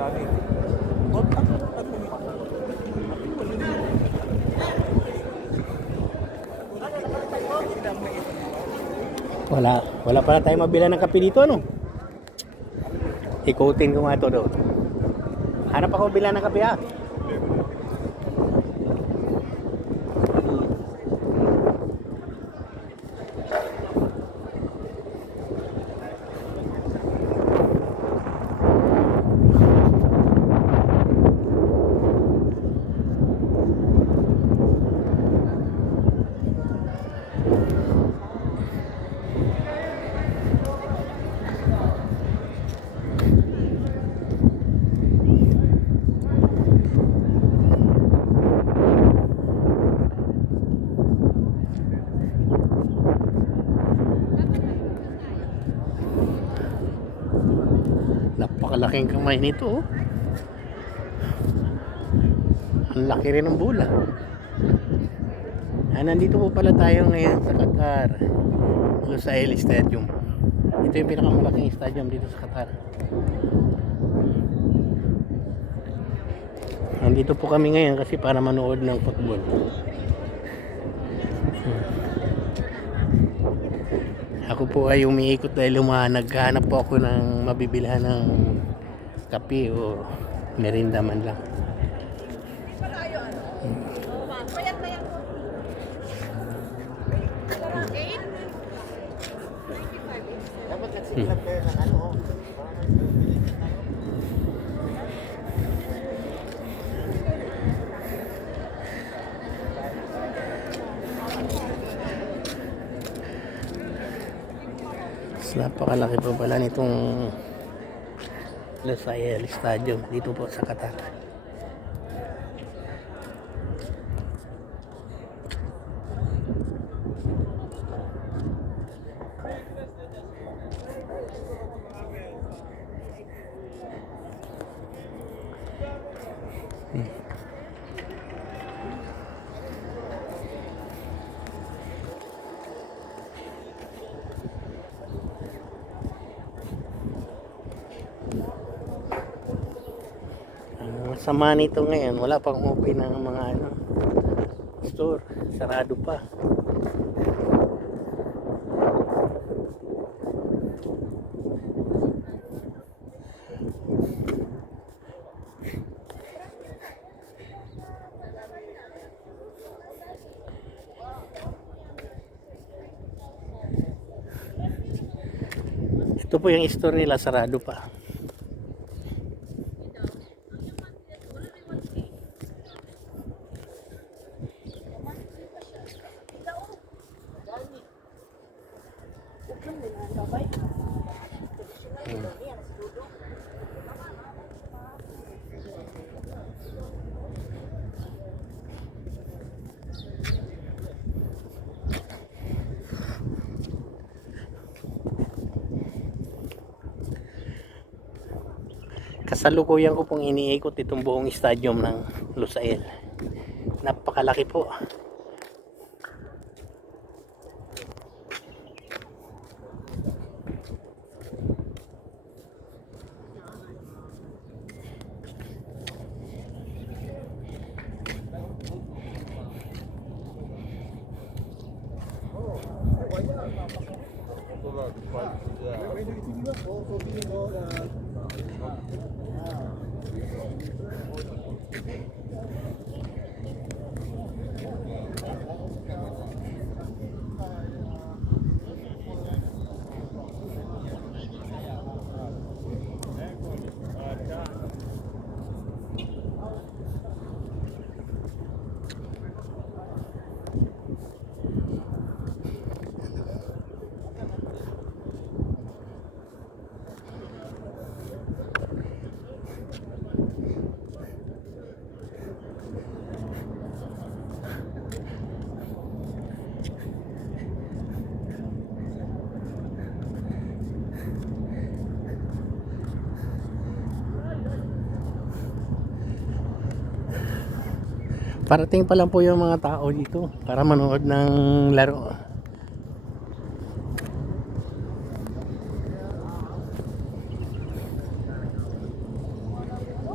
Wala pala tayong mabila ng kape dito, no? Ikutin ko nga ito doon. Hanap ako bila ng kape, ha? Napakalaking kamay nito, oh. Ang laki rin ng bola. Nandito po pala tayo ngayon sa Qatar, Lusail Stadium. Ito yung pinakamalaking stadium dito sa Qatar. Nandito po kami ngayon kasi para manood ng football. Ako po ay umiikot dahil naghahanap po ako ng mabibilhan ng kape o merinda man lang. Napakalaki po pala nitong Lusail Stadium dito po sa Qatar. Sama nito ngayon, wala pang open ng mga store, sarado pa. Ito po yung store nila, sarado pa. Kasalukuyan ko pong iniikot itong buong stadium ng Lusail. Napakalaki po. Parating pa lang po yung mga tao dito para manood ng laro.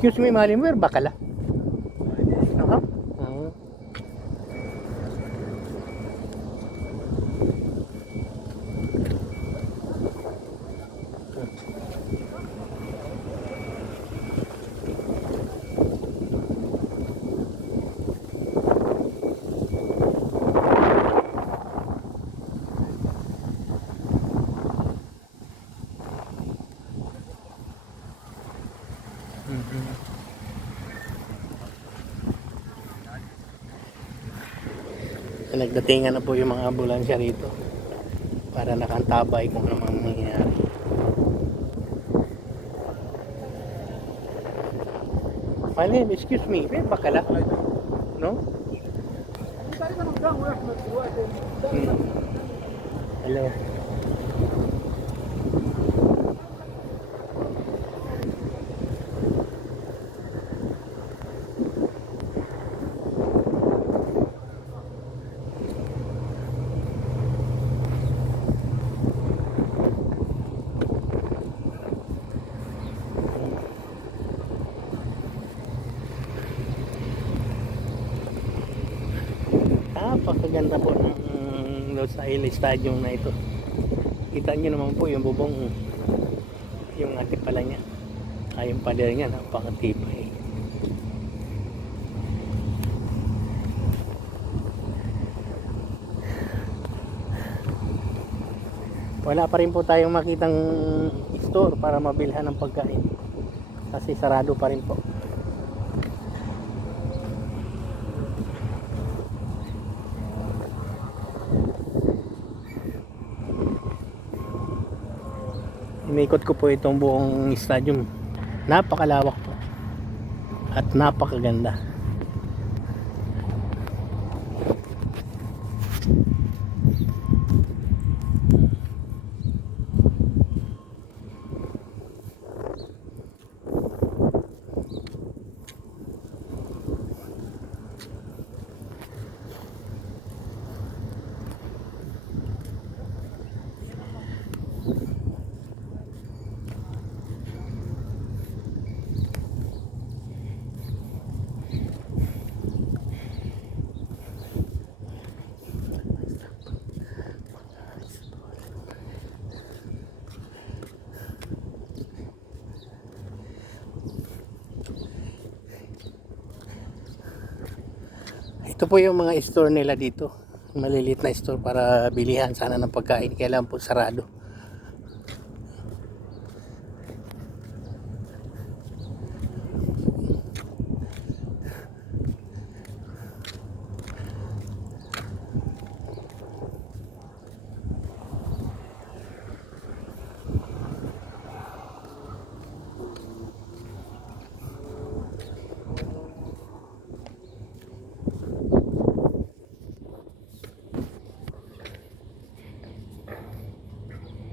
Excuse me, Malim, where Bakala? Aha. Oo. Nagdatingan na po yung mga ambulansya rito para nakantabay kung ano mang mangyayari. Malim, excuse me, where Bakala? No? Hmm. Hello. Napakaganda po ng Los Ailes Stadium na ito. Kita nyo naman po yung bubong, yung ate pala niya, yung pader niya, napakatibay. Wala pa rin po tayong makitang store para mabilhan ng pagkain kasi sarado pa rin po. Inikot ko po itong buong stadium. Napakalawak po at napakaganda. Ito po yung mga store nila dito. Maliliit na store para bilihan sana ng pagkain. Kailan po sarado.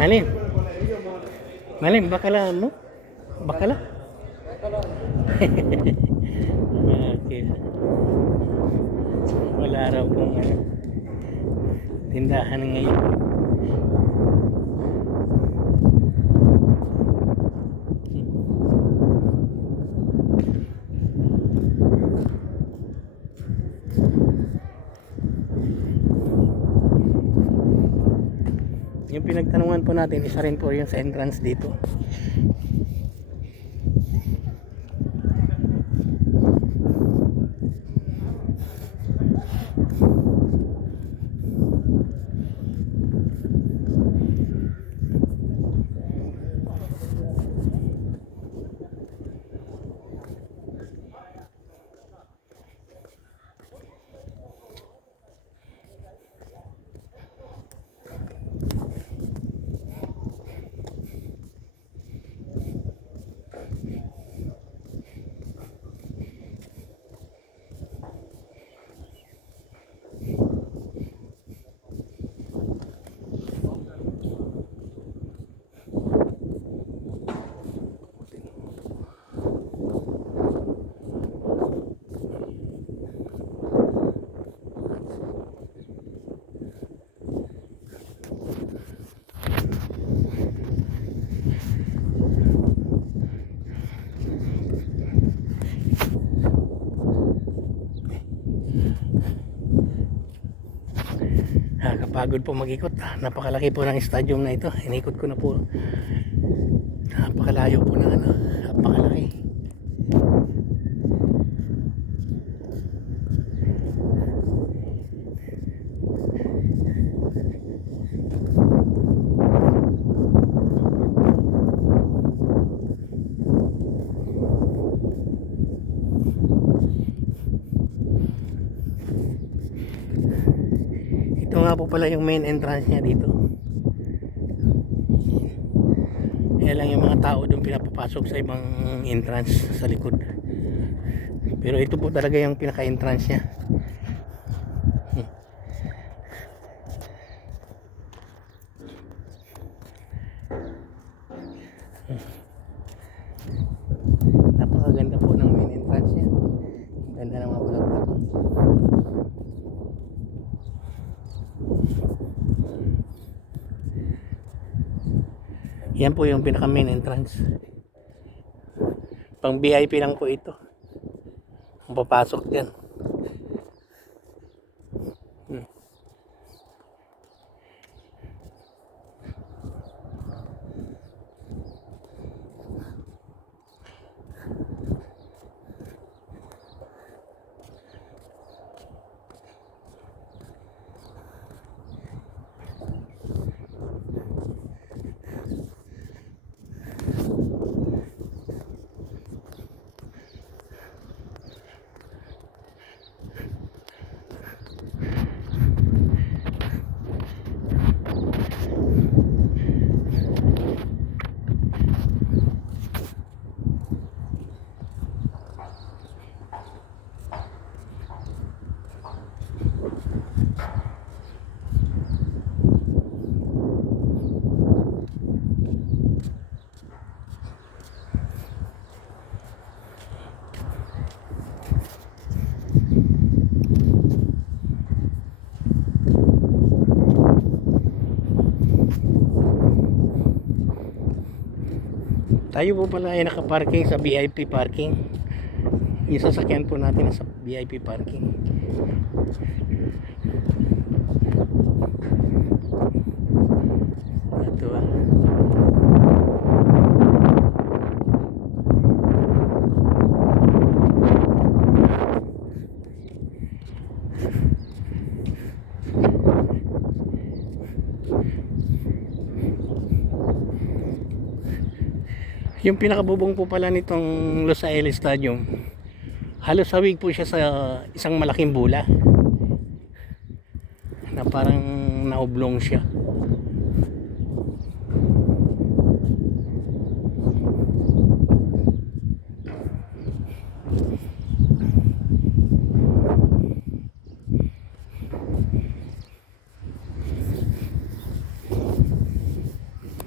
Malim. Malim, bakala mo? Bakala? Okay. Wala raw pong tindahan ngayon. Yung pinagtanungan po natin, isa rin po yun sa entrance dito. Nakakapagod po mag-ikot. Napakalaki po ng stadium na ito. Inikot ko na po. Napakalayo po na napakalaki. Ito nga po pala yung main entrance niya dito. Kaya lang yung mga tao doon pinapapasok sa ibang entrance sa likod. Pero ito po talaga yung pinaka-entrance niya. Napakaganda po ng main entrance niya. Ganda ng mga bulaklak. Yan po yung pinaka main entrance. Pang VIP lang po ito. Ang papasok dyan. Tayo po pala ay nakaparking sa VIP parking. Yung sasakyan po natin sa VIP parking. Ito yung pinakabubong po pala nitong Lusail Stadium, halos hawig po siya sa isang malaking bola na parang naoblong siya.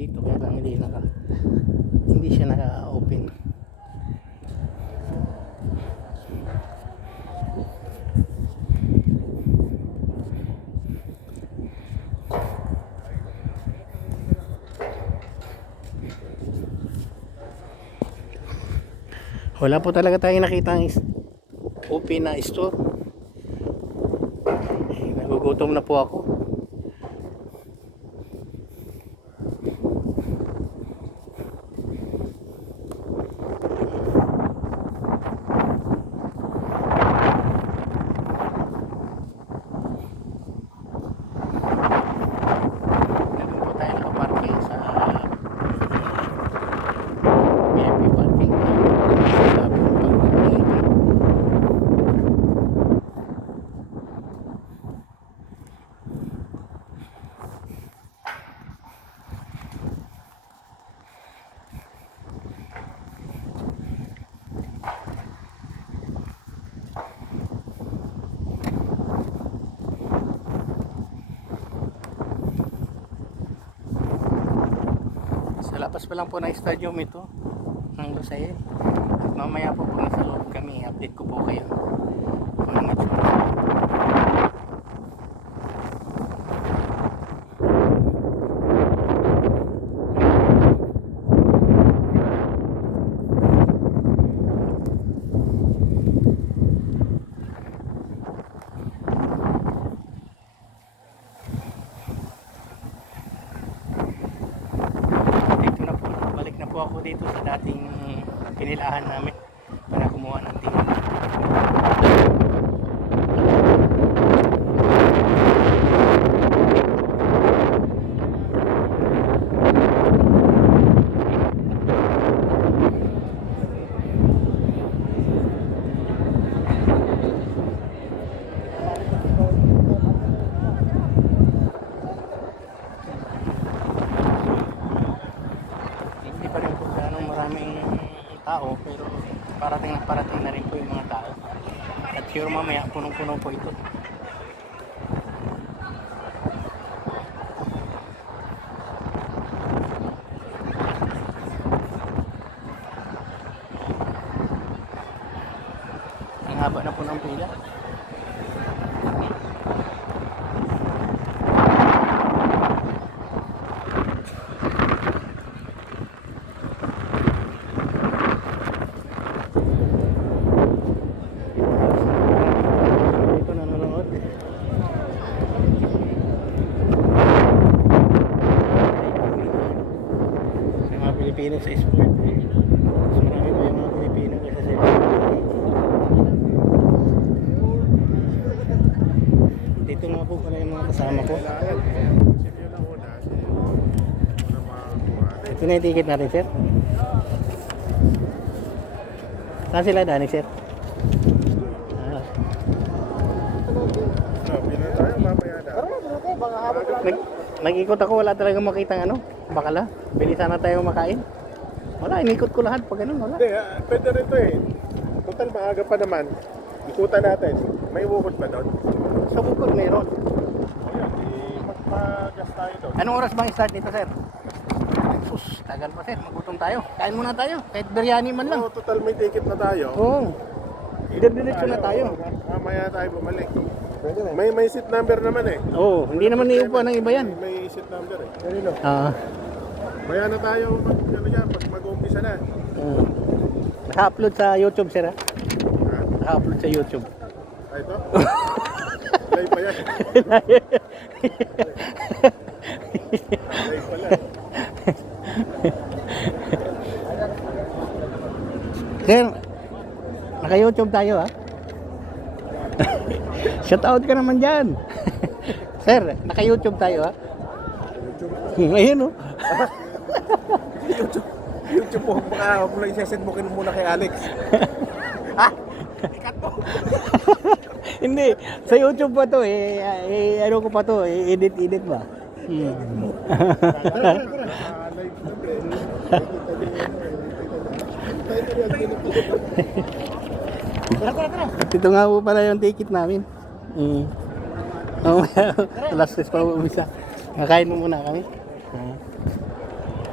dito, kaya lang hindi siya naka-open. Wala po talaga tayong nakitang open na store. Nagugutom na po ako. Meron po tayo nakaparking sa VIP parking. Sa labas pa lang po na stadium ito ng Lusail. At mamaya po kung nasa loob kami, update ko po kayo kung ano ito. Ako dito sa dating pinilahan namin para kumuha ng ticket. Maraming tao pero parating na rin po yung mga tao at sure mamaya punong-puno po ito. Ang haba na po ng pila. Pilipino sa sport. Mas marami pa yung mga Pilipino kaysa sa dito nga po pala yung mga kasama ko. Ito na yung ticket natin, sir. Saan sila danig, sir? Nag-ikot ako, wala talagang makitang ano, bakala. Bili sana tayo makain. Wala, inikot ko lahat pag ganun, wala. Hindi, pwede rin ito eh. Total maaga pa naman. Ikutan natin. May bukod pa doon. Sa bukod meron. Ayan, magpagas tayo doon. Anong oras bang start nito, sir? Sus, tagal pa, sir. Magutom tayo. Kain muna tayo. Kahit biryani man lang. Oo, total may ticket na tayo. Oo. Diretso na tayo. Mamaya tayo bumalik. May seat number naman eh. Oo, hindi naman iupuan ng iba yan. May seat number eh. Ah. Maya na tayo pag mag-umpisa na. Naka-upload sa YouTube, sir, ha? Ha? Naka-upload sa YouTube. Ito? Live pa yan. Live pala. Sir, naka-YouTube tayo, ha? Shout out ka naman dyan. Sir, naka-YouTube tayo, ha? Ayun, oh. YouTube mo, baka huwag mo lang isesend mo muna kay Alex. Ha? Ikat mo. Hindi, sa YouTube pa to, ano ko pa to, edit ba? Ito nga po pala yung ticket namin. Last test pa umisa. Kakain mo muna kami.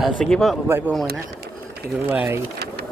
Sige po, bye po muna. Sige, bye.